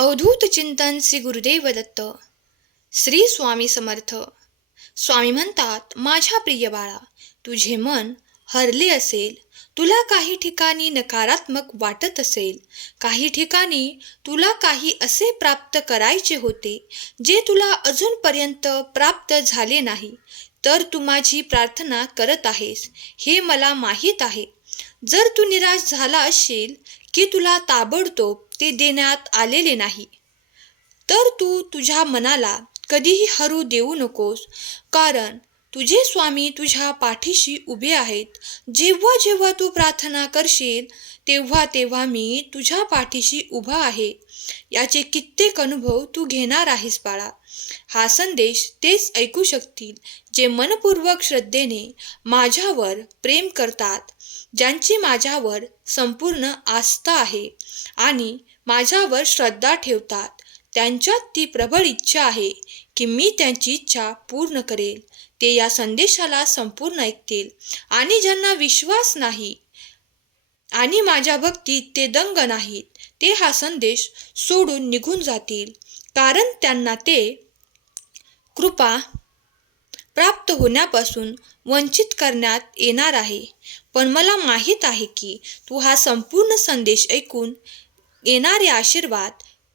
अवधूत चिंतन श्री गुरुदेव दत्त. श्री स्वामी समर्थ. स्वामी म्हणतात माझ्या प्रिय बाळा तुझे मन हरले असेल तुला काही ठिकाणी नकारात्मक वाटत असेल काही ठिकाणी तुला काही असे प्राप्त करायचे होते जे तुला अजूनपर्यंत प्राप्त झाले नाही तर तू माझी प्रार्थना करत आहेस हे मला माहीत आहे. जर तू निराश झाला असशील की तुला ताबडतोब ते देण्यात आलेले नाही. तर तू तुझ्या मनाला कधीही हरू देऊ नकोस कारण तुझे स्वामी तुझ्या पाठीशी उभे आहेत. जेव्हा जेव्हा तू प्रार्थना करशील तेव्हा तेव्हा मी तुझ्या पाठीशी उभा आहे. याचे कित्येक अनुभव तू घेणार आहेस बाळा. हा संदेश तेच ऐकू शकतील जे मनपूर्वक श्रद्धेने माझ्यावर प्रेम करतात. ज्यांची माझ्यावर संपूर्ण आस्था आहे आणि माझ्यावर श्रद्धा ठेवतात. त्यांच्यात ती प्रबळ इच्छा आहे की मी त्यांची इच्छा पूर्ण करेल. ते या संदेशाला संपूर्ण ऐकतील आणि ज्यांना विश्वास नाही आणि माझ्या भक्तीत ते दंग नाहीत ते हा संदेश सोडून निघून जातील. कारण त्यांना ते कृपा प्राप्त होण्यापासून वंचित करण्यात येणार आहे. पण मला माहीत आहे की तू हा संपूर्ण संदेश ऐकून येणारे आशीर्वाद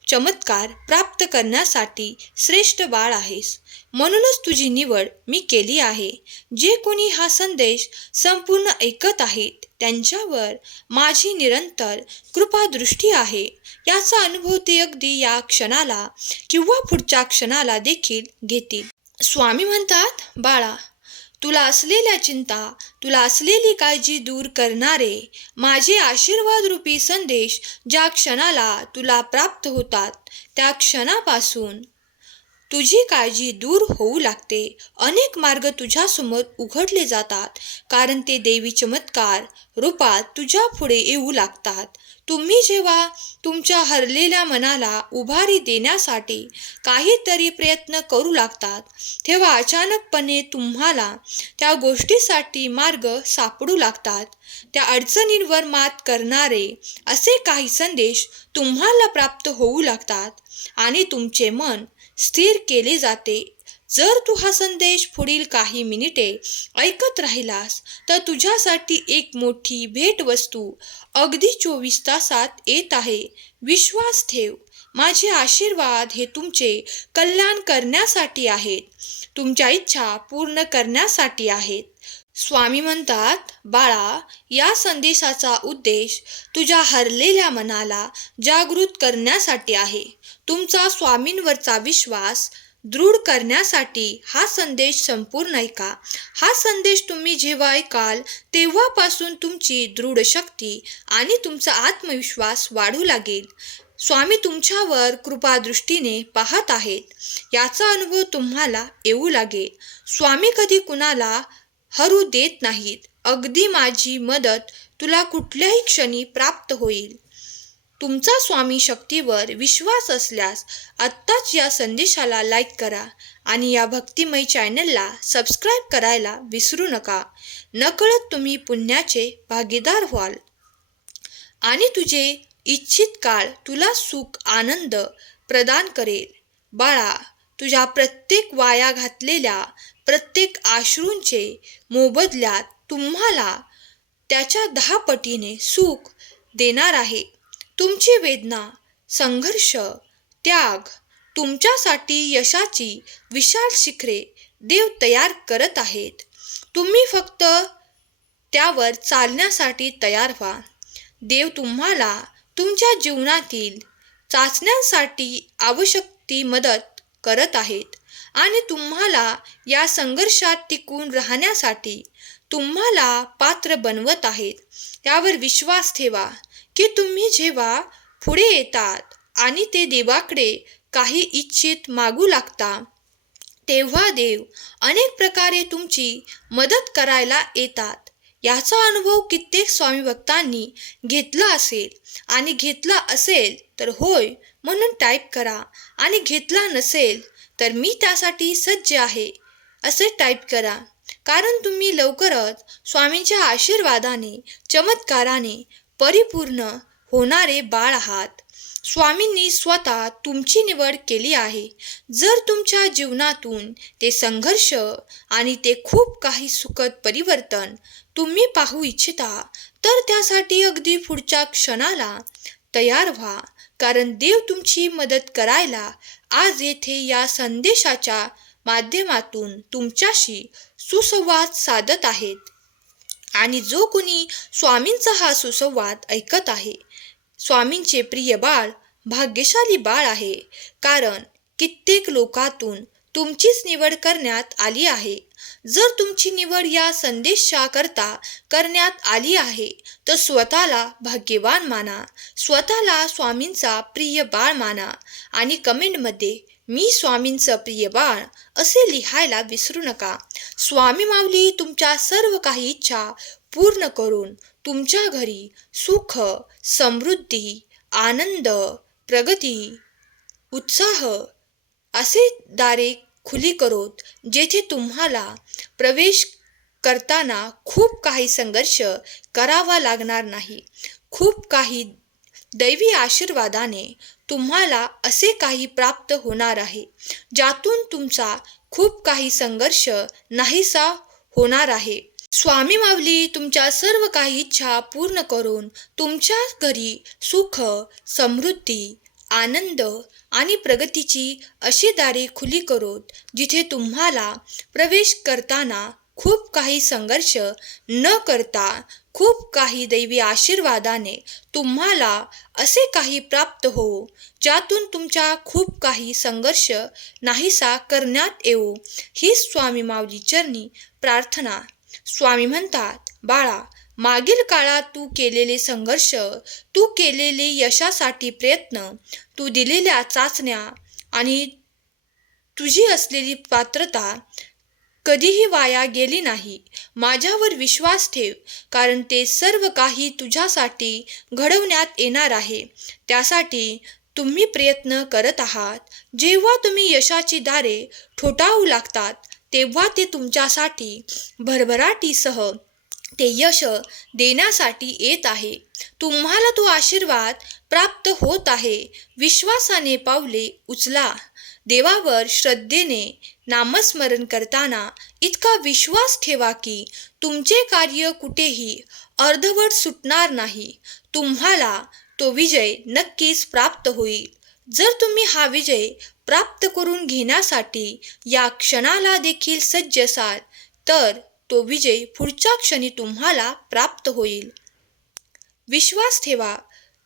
चमत्कार प्राप्त करण्यासाठी श्रेष्ठ बाळ आहेस. म्हणूनच तुझी निवड मी केली आहे. जे कोणी हा संदेश संपूर्ण ऐकत आहेत त्यांच्यावर माझी निरंतर कृपादृष्टी आहे. याचा अनुभव ते अगदी या क्षणाला किंवा पुढच्या क्षणाला देखील घेतील. स्वामी म्हणतात बाळा तुला असलेल्या चिंता तुला असलेली काळजी दूर करणारे माझे आशीर्वाद रूपी संदेश ज्या क्षणाला तुला प्राप्त होतात त्या क्षणापासून तुझी काळजी दूर होऊ लागते. अनेक मार्ग तुझ्यासमोर उघडले जातात कारण ते देवी चमत्कार रूपात तुझ्या पुढे येऊ लागतात. तुम्ही जेव्हा तुमच्या हरलेल्या मनाला उभारी देण्यासाठी काहीतरी प्रयत्न करू लागतात तेव्हा अचानकपणे तुम्हाला त्या गोष्टीसाठी मार्ग सापडू लागतात. त्या अडचणींवर मात करणारे असे काही संदेश तुम्हाला प्राप्त होऊ लागतात आणि तुमचे मन स्थिर केले जाते. जर तू हा संदेश पुढील काही मिनिटे ऐकत राहिलास तर तुझ्यासाठी एक मोठी भेटवस्तू अगदी चोवीस तासात येत आहे. विश्वास ठेव. माझे आशीर्वाद हे तुमचे कल्याण करण्यासाठी आहेत. तुमच्या इच्छा पूर्ण करण्यासाठी आहेत. स्वामी म्हणतात बाळा या संदेशाचा उद्देश तुझ्या हरलेल्या मनाला जागृत करण्यासाठी आहे. तुमचा स्वामींवरचा विश्वास दृढ करण्यासाठी हा संदेश संपूर्ण ऐका हा संदेश तुम्ही जेव्हा ऐकाल तेव्हापासून तुमची दृढ शक्ती आणि तुमचा आत्मविश्वास वाढू लागेल. स्वामी तुमच्यावर कृपादृष्टीने पाहत आहेत. याचा अनुभव तुम्हाला येऊ लागेल. स्वामी कधी कुणाला हरू देत नाहीत. अगदी माझी मदत तुला कुठल्याही क्षणी प्राप्त होईल. तुमचा स्वामी शक्तीवर विश्वास असल्यास आत्ताच या संदेशाला लाईक करा आणि या भक्तिमय चॅनलला सबस्क्राईब करायला विसरू नका. नकळत तुम्ही पुण्याचे भागीदार व्हाल. आणि तुझे इच्छित काळ तुला सुख आनंद प्रदान करेल. बाळा तुझ्या प्रत्येक वाया घातलेल्या प्रत्येक आश्रूंचे मोबदल्यात तुम्हाला त्याच्या दहा पटीने सुख देणार आहे. तुमची वेदना संघर्ष त्याग तुमच्यासाठी यशाची विशाल शिखरे देव तयार करत आहेत. तुम्ही फक्त त्यावर चालण्यासाठी तयार व्हा. देव तुम्हाला तुमच्या जीवनातील चाचण्यांसाठी आवश्यक ती मदत करत आहेत आणि तुम्हाला या संघर्षात टिकून राहण्यासाठी तुम्हाला पात्र बनवत आहेत. यावर विश्वास ठेवा. की तुम्ही जेव्हा पुढे येतात आणि ते देवाकडे काही इच्छित मागू लागता तेव्हा देव अनेक प्रकारे तुमची मदत करायला येतात. याचा अनुभव कित्येक स्वामी भक्तांनी घेतला असेल आणि घेतला असेल तर होय म्हणून टाईप करा आणि घेतला नसेल तर मी त्यासाठी सज्ज आहे असे टाईप करा. कारण तुम्ही लवकरच स्वामींच्या आशीर्वादाने चमत्काराने परिपूर्ण होणारे बाळ आहात. स्वामींनी स्वतः तुमची निवड केली आहे. जर तुमच्या जीवनातून ते संघर्ष आणि ते खूप काही सुखद परिवर्तन तुम्ही पाहू इच्छिता तर त्यासाठी अगदी पुढच्या क्षणाला तयार व्हा कारण देव तुमची मदत करायला आज येथे या संदेशाच्या माध्यमातून तुमच्याशी सुसंवाद साधत आहेत. आणि जो कुणी स्वामींचा हा सुसंवाद ऐकत आहे स्वामींचे प्रिय बाळ भाग्यशाली बाळ आहे कारण कित्येक लोकातून तुमचीच निवड करण्यात आली आहे. जर तुमची निवड या संदेशाकरता करण्यात आली आहे तर स्वतःला भाग्यवान माना स्वतःला स्वामींचा प्रिय बाळ माना आणि कमेंटमध्ये मी स्वामींचं प्रिय बाळ असे लिहायला विसरू नका. स्वामी माऊली तुमच्या सर्व काही इच्छा पूर्ण करून तुमच्या घरी सुख समृद्धी आनंद प्रगती उत्साह असे दारे खुली करोत जेथे तुम्हाला प्रवेश करताना खूप काही संघर्ष करावा लागणार नाही. खूप काही दैवी आशीर्वादाने तुम्हाला असे काही प्राप्त होणार आहे ज्यातून तुमचा खूप काही संघर्ष नाहीसा होणार आहे. स्वामी माऊली तुमच्या सर्व काही इच्छा पूर्ण करून तुमच्या घरी सुख समृद्धी आनंद आणि प्रगतीची अशी दारी खुली करोत जिथे तुम्हाला प्रवेश करताना खूप काही संघर्ष न करता खूप काही दैवी आशीर्वादाने तुम्हाला असे काही प्राप्त हो ज्यातून तुमच्या खूप काही संघर्ष नाहीसा करण्यात येऊ. ही स्वामी माऊली चरणी प्रार्थना. स्वामी म्हणतात बाळा मागील काळात तू केलेले संघर्ष तू केलेले यशासाठी प्रयत्न तू दिलेल्या चाचण्या आणि तुझी असलेली पात्रता कधीही वाया गेली नाही. माझ्यावर विश्वास ठेव कारण ते सर्व काही तुझ्यासाठी घडवण्यात येणार आहे. त्यासाठी तुम्ही प्रयत्न करत आहात. जेव्हा तुम्ही यशाची दारे ठोठावू लागतात तेव्हा ते तुमच्यासाठी भरभराटीसह ते यश देण्यासाठी येत आहे. तुम्हाला तो आशीर्वाद प्राप्त होत आहे. विश्वासाने पावले उचला. देवावर श्रद्धेने नामस्मरण करताना इतका विश्वास ठेवा की तुमचे कार्य कुठेही अर्धवट सुटणार नाही. तुम्हाला तो विजय नक्कीच प्राप्त होईल. जर तुम्ही हा विजय प्राप्त करून घेण्यासाठी या क्षणाला देखील सज्ज असाल तर तो विजय पुढच्या क्षणी तुम्हाला प्राप्त होईल. विश्वास ठेवा.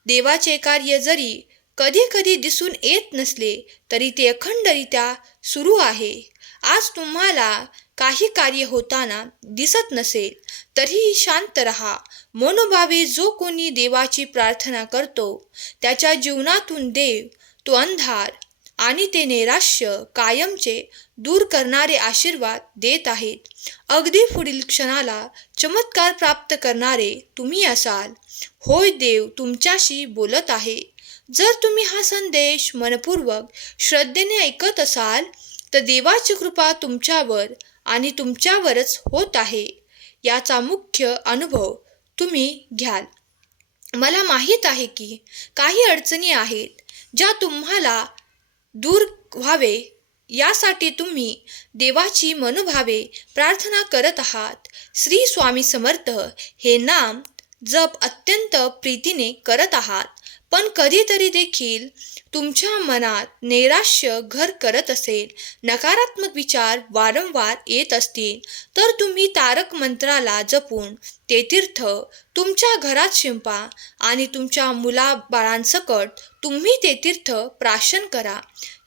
देवाचे कार्य जरी कधी कधी दिसून येत नसले तरी ते अखंडरित्या सुरू आहे. आज तुम्हाला काही कार्य होताना दिसत नसेल तरीही शांत रहा. मनोभावे जो कोणी देवाची प्रार्थना करतो त्याच्या जीवनातून देव तो अंधार आणि ते नैराश्य कायमचे दूर करणारे आशीर्वाद देत आहेत. अगदी पुढील क्षणाला चमत्कार प्राप्त करणारे तुम्ही असाल. होय देव तुमच्याशी बोलत आहे. जर तुम्ही हा संदेश मनपूर्वक श्रद्धेने ऐकत असाल तर देवाची कृपा तुमच्यावर आणि तुमच्यावरच होत आहे. याचा मुख्य अनुभव तुम्ही घ्याल. मला माहीत आहे की काही अडचणी आहेत ज्या तुम्हाला दूर व्हावे. यासाठी तुम्ही देवाची मनोभावे प्रार्थना करत आहात. श्री स्वामी समर्थ हे नाम जप अत्यंत प्रीतीने करत आहात. पण कधीतरी देखील तुमच्या मनात नैराश्य घर करत असेल नकारात्मक विचार वारंवार येत असतील तर तुम्ही तारक मंत्राला जपून ते तीर्थ तुमच्या घरात शिंपा आणि तुमच्या मुलाबाळांसकट तुम्ही ते तीर्थ प्राशन करा.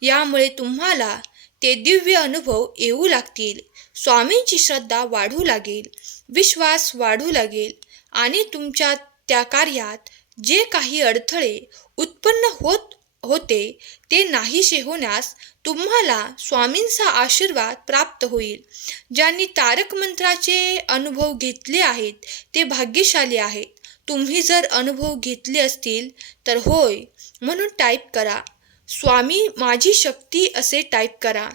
यामुळे तुम्हाला ते दिव्य अनुभव येऊ लागतील स्वामींची श्रद्धा वाढू लागेल विश्वास वाढू लागेल आणि तुमच्या त्या कार्यात जे काही अडथळे उत्पन्न होत होते ते नाहीसे होण्यास तुम्हाला स्वामींचा आशीर्वाद प्राप्त होईल. ज्यांनी तारक मंत्राचे अनुभव घेतले आहेत ते भाग्यशाली आहेत. तुम्ही जर अनुभव घेतले असतील तर होय म्हणून टाईप करा. स्वामी माझी शक्ती असे टाईप करा.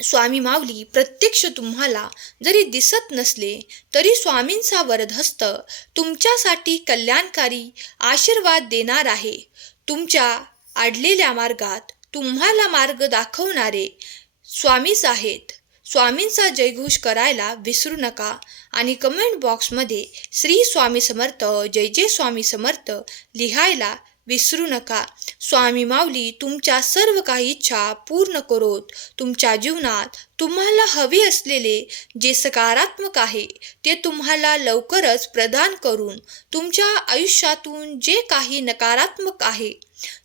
स्वामी माऊली प्रत्यक्ष तुम्हाला जरी दिसत नसले तरी स्वामींचा वरदहस्त तुमच्यासाठी कल्याणकारी आशीर्वाद देणार आहे. तुमच्या आडलेल्या मार्गात तुम्हाला मार्ग दाखवणारे स्वामीच आहेत. स्वामींचा जयघोष करायला विसरू नका आणि कमेंट बॉक्समध्ये श्री स्वामी समर्थ जय जय स्वामी समर्थ लिहायला विसरू नका. स्वामी माऊली तुमच्या सर्व काही इच्छा पूर्ण करोत. तुमच्या जीवनात तुम्हाला हवे असलेले जे सकारात्मक आहे ते तुम्हाला लवकरच प्रदान करून तुमच्या आयुष्यातून जे काही नकारात्मक आहे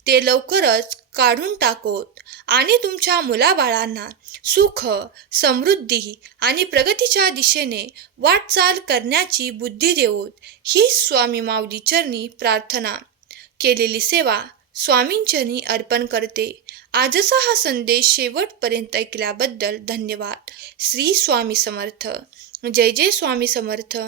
ते लवकरच काढून टाकोत. आणि तुमच्या मुलाबाळांना सुख समृद्धी आणि प्रगतीच्या दिशेने वाटचाल करण्याची बुद्धी देऊत ही स्वामी माऊली चरणी प्रार्थना. केलेली सेवा स्वामींचरणी अर्पण करते. आजचा हा संदेश शेवटपर्यंत ऐकल्याबद्दल धन्यवाद. श्री स्वामी समर्थ. जय जय स्वामी समर्थ.